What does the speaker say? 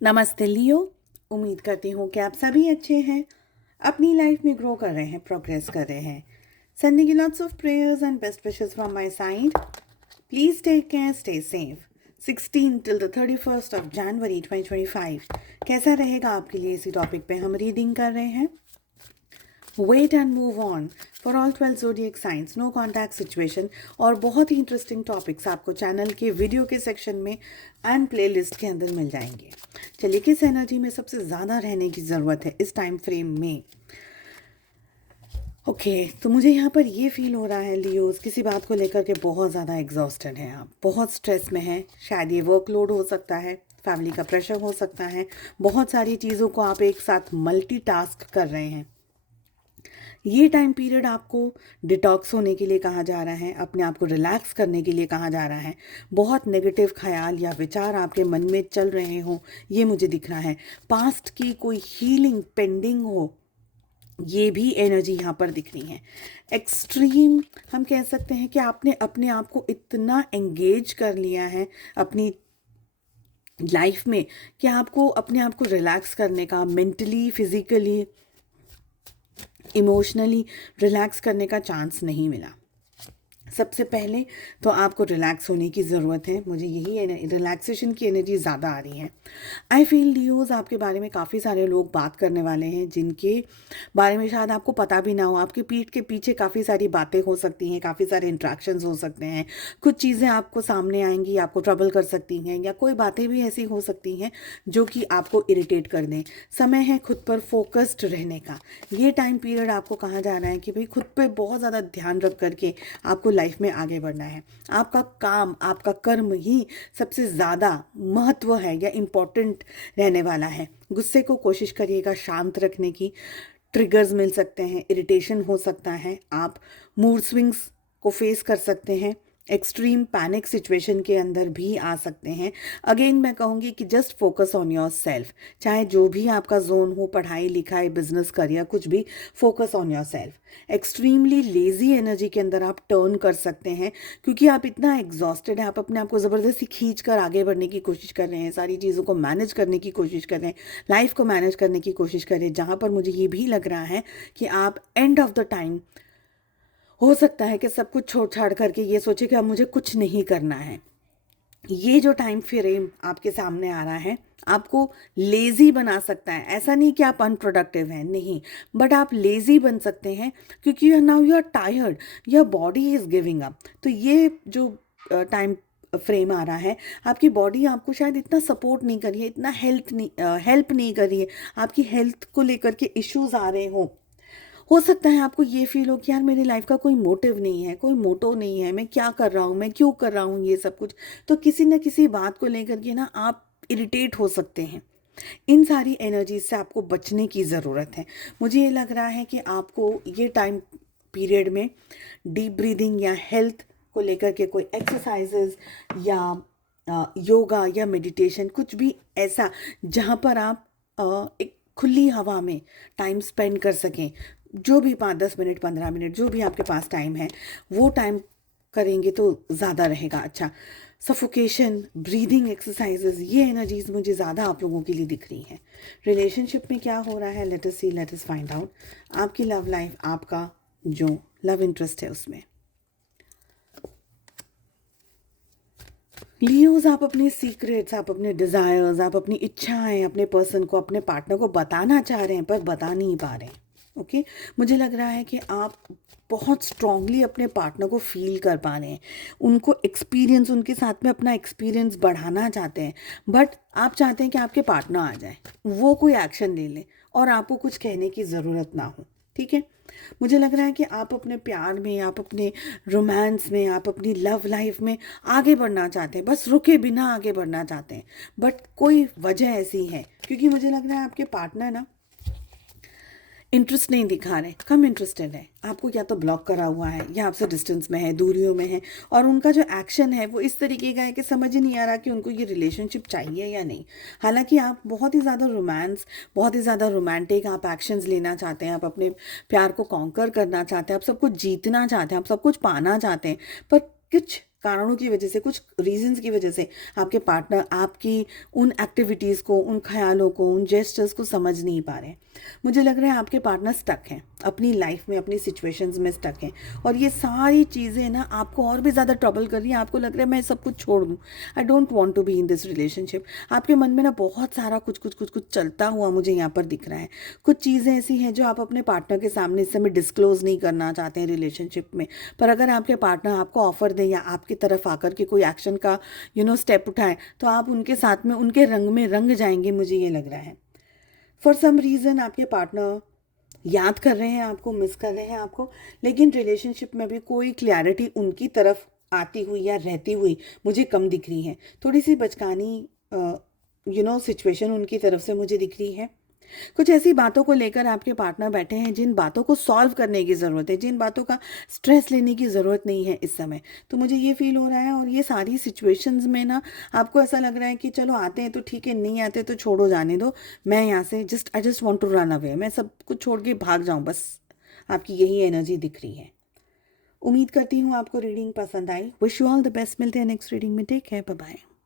नमस्ते लियो। उम्मीद करती हूँ कि आप सभी अच्छे हैं, अपनी लाइफ में ग्रो कर रहे हैं, प्रोग्रेस कर रहे हैं। Sending you lots of prayers and best wishes from my side. Please take care, stay safe. 16 till the 31st of January 2025 कैसा रहेगा आपके लिए, इसी टॉपिक पे हम रीडिंग कर रहे हैं। Wait and move on for all 12 zodiac signs, no contact situation और बहुत ही इंटरेस्टिंग टॉपिक्स आपको चैनल के वीडियो के सेक्शन में एंड प्लेलिस्ट के अंदर मिल जाएंगे। चलिए, किस एनर्जी में सबसे ज़्यादा रहने की ज़रूरत है इस टाइम फ्रेम में। तो मुझे यहाँ पर ये फील हो रहा है लियोस, किसी बात को लेकर के बहुत ज़्यादा एग्जॉस्टेड हैं आप, बहुत स्ट्रेस में हैं। शायद ये वर्कलोड हो सकता है, फैमिली का प्रेशर हो सकता है, बहुत सारी चीज़ों को आप एक साथ मल्टीटास्क कर रहे हैं। ये टाइम पीरियड आपको डिटॉक्स होने के लिए कहा जा रहा है, अपने आप को रिलैक्स करने के लिए कहा जा रहा है। बहुत नेगेटिव ख्याल या विचार आपके मन में चल रहे हो, ये मुझे दिख रहा है। पास्ट की कोई हीलिंग पेंडिंग हो, ये भी एनर्जी यहाँ पर दिख रही है। एक्सट्रीम हम कह सकते हैं कि आपने अपने आप को इतना एंगेज कर लिया है अपनी लाइफ में कि आपको अपने आप को रिलैक्स करने का, मेंटली, फिजिकली, इमोशनली रिलैक्स करने का चांस नहीं मिला। सबसे पहले तो आपको रिलैक्स होने की ज़रूरत है। मुझे यही रिलैक्सेशन की एनर्जी ज़्यादा आ रही है। आई फील लियोज, आपके बारे में काफ़ी सारे लोग बात करने वाले हैं जिनके बारे में शायद आपको पता भी ना हो। आपकी पीठ के पीछे काफ़ी सारी बातें हो सकती हैं, काफ़ी सारे इंट्रैक्शंस हो सकते हैं। कुछ चीज़ें आपको सामने आएंगी, आपको ट्रबल कर सकती हैं, या कोई बातें भी ऐसी हो सकती हैं जो कि आपको इरिटेट कर दें। समय है खुद पर फोकस्ड रहने का। ये टाइम पीरियड आपको कहा जा रहा है कि भाई खुद पर बहुत ज़्यादा ध्यान रख करके आपको लाइफ में आगे बढ़ना है। आपका काम, आपका कर्म ही सबसे ज़्यादा महत्व है या इम्पोर्टेंट रहने वाला है। गुस्से को कोशिश करिएगा शांत रखने की। ट्रिगर्स मिल सकते हैं, इरिटेशन हो सकता है, आप मूड स्विंग्स को फेस कर सकते हैं, एक्सट्रीम पैनिक सिचुएशन के अंदर भी आ सकते हैं। अगेन मैं कहूँगी कि just focus on your self. चाहे जो भी आपका जोन हो, पढ़ाई लिखाई, बिजनेस, करियर, कुछ भी, focus on your self. Extremely lazy energy के अंदर आप टर्न कर सकते हैं क्योंकि आप इतना एग्जॉस्टेड है, आप अपने आप को ज़बरदस्ती खींच कर आगे बढ़ने की कोशिश कर रहे हैं, सारी चीज़ों को मैनेज करने की कोशिश कर रहे हैं, लाइफ को मैनेज करने की कोशिश कर रहे हैं, जहाँ पर मुझे ये भी लग रहा है कि आप एंड ऑफ द टाइम हो सकता है कि सब कुछ छोड़ छाड़ करके ये सोचे कि अब मुझे कुछ नहीं करना है। ये जो टाइम फ्रेम आपके सामने आ रहा है आपको लेज़ी बना सकता है। ऐसा नहीं कि आप अनप्रोडक्टिव हैं, नहीं, बट आप लेज़ी बन सकते हैं क्योंकि now you are tired, your body is giving up. तो ये जो टाइम फ्रेम आ रहा है, आपकी बॉडी आपको शायद इतना सपोर्ट नहीं कर रही है, इतना हेल्प नहीं कर रही है, आपकी हेल्थ को लेकर के इश्यूज आ रहे हो सकता है आपको ये फील हो कि यार मेरी लाइफ का कोई मोटिव नहीं है, कोई मोटो नहीं है, मैं क्या कर रहा हूँ, मैं क्यों कर रहा हूँ ये सब कुछ। तो किसी न किसी बात को लेकर के ना आप इरिटेट हो सकते हैं। इन सारी एनर्जीज से आपको बचने की ज़रूरत है। मुझे ये लग रहा है कि आपको ये टाइम पीरियड में डीप ब्रीदिंग या हेल्थ को लेकर के कोई एक्सरसाइजेज या योगा या मेडिटेशन, कुछ भी ऐसा जहाँ पर आप एक खुली हवा में टाइम स्पेंड कर सकें। जो भी 5-10 मिनट, 15 मिनट, जो भी आपके पास टाइम है वो टाइम करेंगे तो ज़्यादा रहेगा अच्छा। सफोकेशन, ब्रीदिंग एक्सरसाइजेज, ये एनर्जीज मुझे ज़्यादा आप लोगों के लिए दिख रही हैं। रिलेशनशिप में क्या हो रहा है, लेट अस सी, लेट अस फाइंड आउट। आपकी लव लाइफ, आपका जो लव इंटरेस्ट है उसमें लियोज, आप अपने सीक्रेट्स, आप अपने डिज़ायर्स, आप अपनी इच्छाएं अपने पर्सन को, अपने पार्टनर को बताना चाह रहे हैं पर बता नहीं पा रहे हैं। ओके, मुझे लग रहा है कि आप बहुत स्ट्रांगली अपने पार्टनर को फील कर पा रहे हैं, उनको एक्सपीरियंस, उनके साथ में अपना एक्सपीरियंस बढ़ाना चाहते हैं, बट आप चाहते हैं कि आपके पार्टनर आ जाए, वो कोई एक्शन ले ले और आपको कुछ कहने की ज़रूरत ना हो। ठीक है, मुझे लग रहा है कि आप अपने प्यार में, आप अपने रोमांस में, आप अपनी लव लाइफ में आगे बढ़ना चाहते हैं, बस रुके बिना आगे बढ़ना चाहते हैं, बट कोई वजह ऐसी है क्योंकि मुझे लग रहा है आपके पार्टनर ना इंटरेस्ट नहीं दिखा रहे, कम इंटरेस्टेड है, आपको या तो ब्लॉक करा हुआ है या आपसे डिस्टेंस में है, दूरियों में है, और उनका जो एक्शन है वो इस तरीके का है कि समझ ही नहीं आ रहा कि उनको ये रिलेशनशिप चाहिए या नहीं। हालांकि आप बहुत ही ज़्यादा रोमांस, बहुत ही ज़्यादा रोमांटिक आप एक्शंस लेना चाहते हैं, आप अपने प्यार को कॉन्कर करना चाहते हैं, आप सब कुछ जीतना चाहते हैं, आप सब कुछ पाना चाहते हैं, पर कुछ कारणों की वजह से, कुछ रीजंस की वजह से आपके पार्टनर आपकी उन एक्टिविटीज़ को, उन ख्यालों को, उन जेस्चर्स को समझ नहीं पा रहे हैं। मुझे लग रहा है आपके पार्टनर स्टक हैं अपनी लाइफ में, अपनी सिचुएशंस में स्टक हैं, और ये सारी चीज़ें ना आपको और भी ज़्यादा ट्रबल कर रही हैं। आपको लग रहा है मैं सब कुछ छोड़ दूँ, I don't want to be in this relationship. आपके मन में ना बहुत सारा कुछ कुछ कुछ कुछ चलता हुआ मुझे यहाँ पर दिख रहा है। कुछ चीज़ें ऐसी हैं जो आप अपने पार्टनर के सामने इस समय डिस्क्लोज नहीं करना चाहते हैं रिलेशनशिप में, पर अगर आपके पार्टनर आपको ऑफर दे या आपकी तरफ आकर के कोई एक्शन का स्टेप उठाए, तो आप उनके साथ में उनके रंग में रंग जाएंगे, मुझे ये लग रहा है। फॉर सम रीज़न आपके पार्टनर याद कर रहे हैं आपको, मिस कर रहे हैं आपको, लेकिन रिलेशनशिप में भी कोई क्लैरिटी उनकी तरफ आती हुई या रहती हुई मुझे कम दिख रही है। थोड़ी सी बचकानी सिचुएशन उनकी तरफ से मुझे दिख रही है। कुछ ऐसी बातों को लेकर आपके पार्टनर बैठे हैं जिन बातों को सॉल्व करने की ज़रूरत है, जिन बातों का स्ट्रेस लेने की ज़रूरत नहीं है इस समय। तो मुझे ये फील हो रहा है, और ये सारी सिचुएशंस में ना आपको ऐसा लग रहा है कि चलो आते हैं तो ठीक है, नहीं आते तो छोड़ो, जाने दो, मैं यहाँ से I just want to run away, मैं सब कुछ छोड़ के भाग जाऊँ बस। आपकी यही एनर्जी दिख रही है। उम्मीद करती हूँ आपको रीडिंग पसंद आई। Wish you all the best. मिलते हैं नेक्स्ट रीडिंग में। Take care, bye bye.